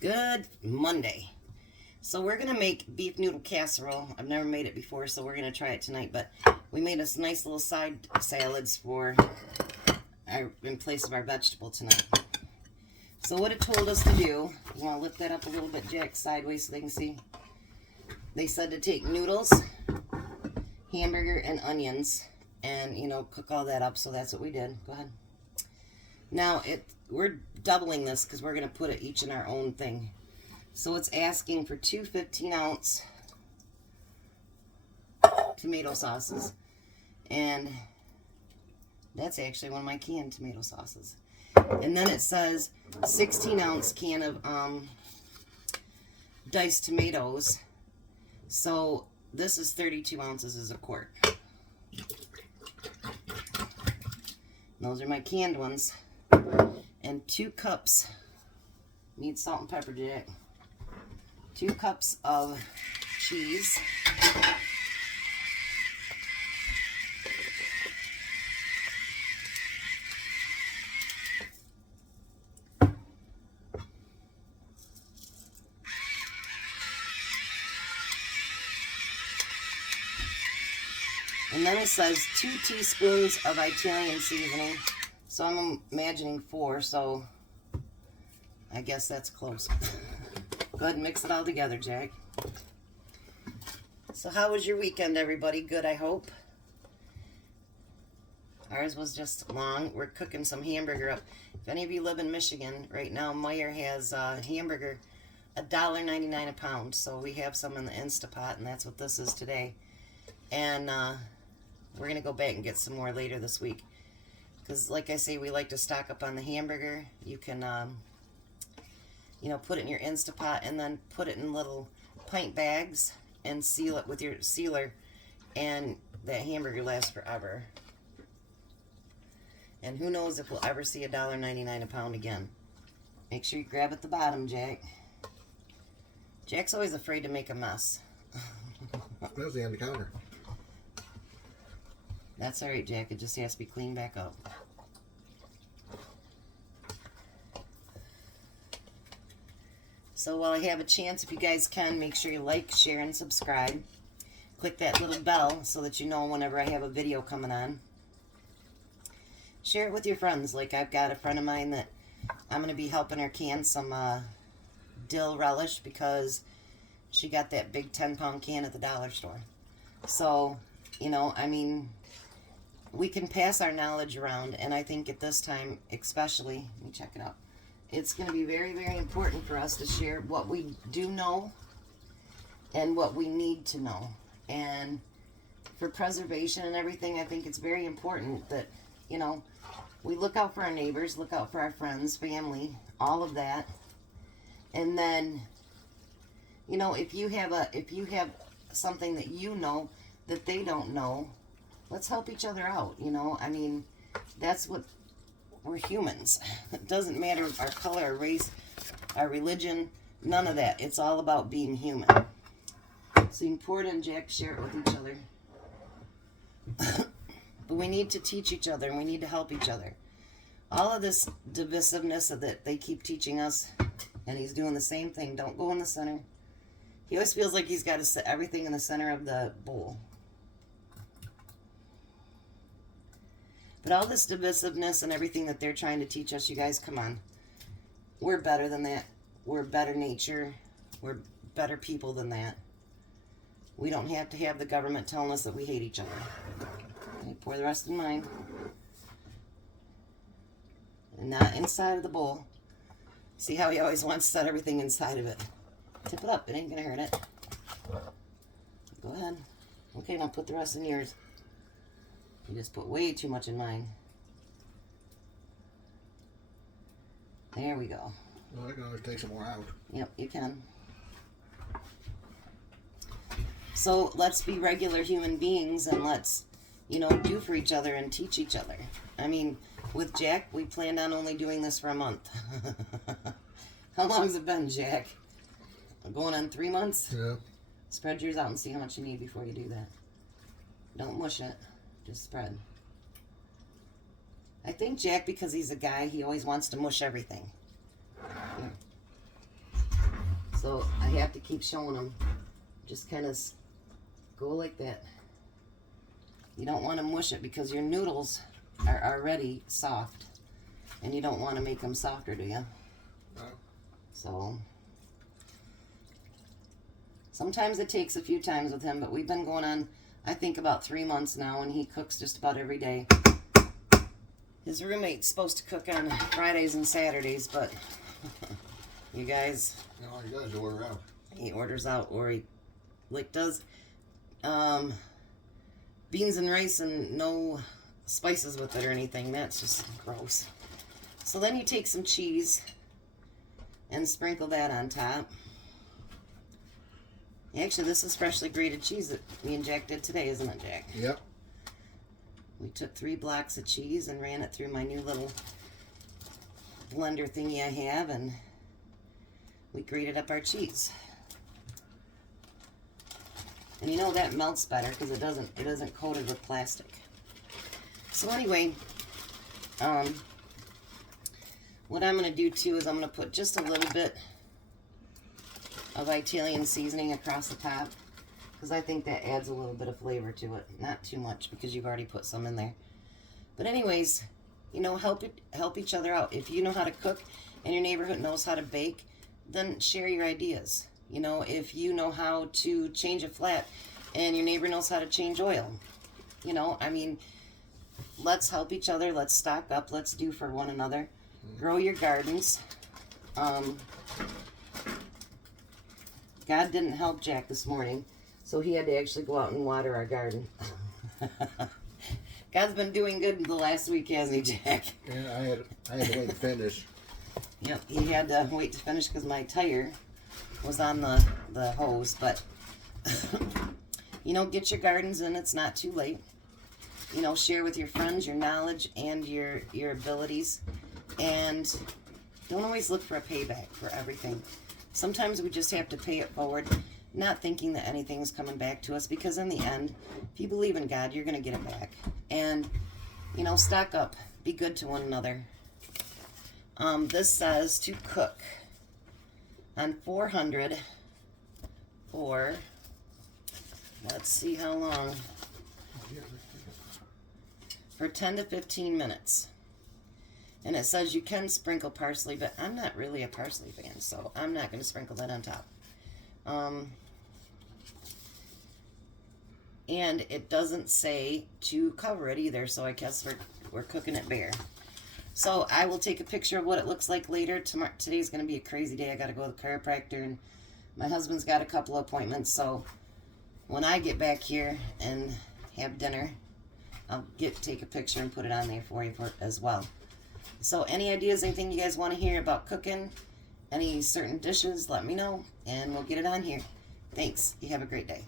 Good Monday. So we're going to make beef noodle casserole. I've never made it before, so we're going to try it tonight. But we made us nice little side salads for in place of our vegetable tonight. So what it told us to do, you want to lift that up a little bit, Jack, sideways so they can see. They said to take noodles, hamburger, and onions, and, cook all that up. So that's what we did. Go ahead. Now, we're doubling this because we're going to put it each in our own thing. So it's asking for 2 15-ounce tomato sauces. And that's actually one of my canned tomato sauces. And then it says 16-ounce can of diced tomatoes. So this is 32 ounces as a quart. Those are my canned ones. And 2 cups, need salt and pepper, Jack. 2 cups of cheese. And then it says 2 teaspoons of Italian seasoning. So I'm imagining 4, so I guess that's close. Go ahead and mix it all together, Jack. So how was your weekend, everybody? Good, I hope. Ours was just long. We're cooking some hamburger up. If any of you live in Michigan, right now Meijer has hamburger $1.99 a pound. So we have some in the Instapot, and that's what this is today. And we're going to go back and get some more later this week. Because, like I say, we like to stock up on the hamburger. You can, put it in your Instapot and then put it in little pint bags and seal it with your sealer. And that hamburger lasts forever. And who knows if we'll ever see $1.99 a pound again. Make sure you grab at the bottom, Jack. Jack's always afraid to make a mess. That was the on the counter. That's alright, Jack. It just has to be cleaned back up. So while I have a chance, if you guys can, make sure you like, share, and subscribe. Click that little bell so that you know whenever I have a video coming on. Share it with your friends. Like I've got a friend of mine that I'm going to be helping her can some dill relish because she got that big 10-pound can at the dollar store. So, we can pass our knowledge around, and I think at this time, especially, let me check it out, it's going to be very, very important for us to share what we do know and what we need to know. And for preservation and everything, I think it's very important that, we look out for our neighbors, look out for our friends, family, all of that. And then, if you have something that you know that they don't know, let's help each other out, that's what we're humans. It doesn't matter our color, our race, our religion, none of that. It's all about being human. So you can pour it in, Jack, share it with each other. But we need to teach each other, and we need to help each other. All of this divisiveness that they keep teaching us, and he's doing the same thing. Don't go in the center. He always feels like he's got to set everything in the center of the bowl. But all this divisiveness and everything that they're trying to teach us, you guys, come on. We're better than that. We're better nature. We're better people than that. We don't have to have the government telling us that we hate each other. Okay, pour the rest in mine. And not inside of the bowl. See how he always wants to set everything inside of it. Tip it up. It ain't going to hurt it. Go ahead. Okay, now put the rest in yours. You just put way too much in mine. There we go. Well, I can always take some more out. Yep, you can. So let's be regular human beings and let's, do for each other and teach each other. With Jack, we planned on only doing this for a month. How long has it been, Jack? Going on 3 months? Yeah. Spread yours out and see how much you need before you do that. Don't mush it. Just spread. I think Jack, because he's a guy, he always wants to mush everything. Here. So I have to keep showing them. Just kind of go like that. You don't want to mush it because your noodles are already soft. And you don't want to make them softer, do you? No. So sometimes it takes a few times with him, but we've been going on, I think, about 3 months now, and he cooks just about every day. His roommate's supposed to cook on Fridays and Saturdays, but you guys, All he does is order out. he orders out, or he does beans and rice and no spices with it or anything. That's just gross. So then you take some cheese and sprinkle that on top. Actually, this is freshly grated cheese that me and Jack did today, isn't it, Jack? Yep. We took 3 blocks of cheese and ran it through my new little blender thingy I have, and we grated up our cheese. And you know that melts better because it isn't coated with plastic. So anyway, what I'm going to do too is I'm going to put just a little bit of Italian seasoning across the top, because I think that adds a little bit of flavor to it. Not too much because you've already put some in there. But anyways, you know, help each other out. If you know how to cook and your neighborhood knows how to bake, then share your ideas. You know, if you know how to change a flat and your neighbor knows how to change oil, you know, I mean, let's help each other. Let's stock up. Let's do for one another. Grow your gardens. God didn't help Jack this morning, so he had to actually go out and water our garden. God's been doing good the last week, hasn't he, Jack? Yeah, I had to wait to finish. Yep, he had to wait to finish because my tire was on the hose. But, you know, get your gardens in. It's not too late. You know, share with your friends your knowledge and your abilities. And don't always look for a payback for everything. Sometimes we just have to pay it forward, not thinking that anything's coming back to us, because in the end, if you believe in God, you're going to get it back. And, you know, stock up. Be good to one another. This says to cook on 400 for, let's see how long, for 10 to 15 minutes. And it says you can sprinkle parsley, but I'm not really a parsley fan, so I'm not going to sprinkle that on top. And it doesn't say to cover it either, so I guess we're cooking it bare. So I will take a picture of what it looks like later. Today's going to be a crazy day. I got to go to the chiropractor, and my husband's got a couple of appointments, so when I get back here and have dinner, I'll take a picture and put it on there for you as well. So any ideas, anything you guys want to hear about cooking, any certain dishes, let me know, and we'll get it on here. Thanks. You have a great day.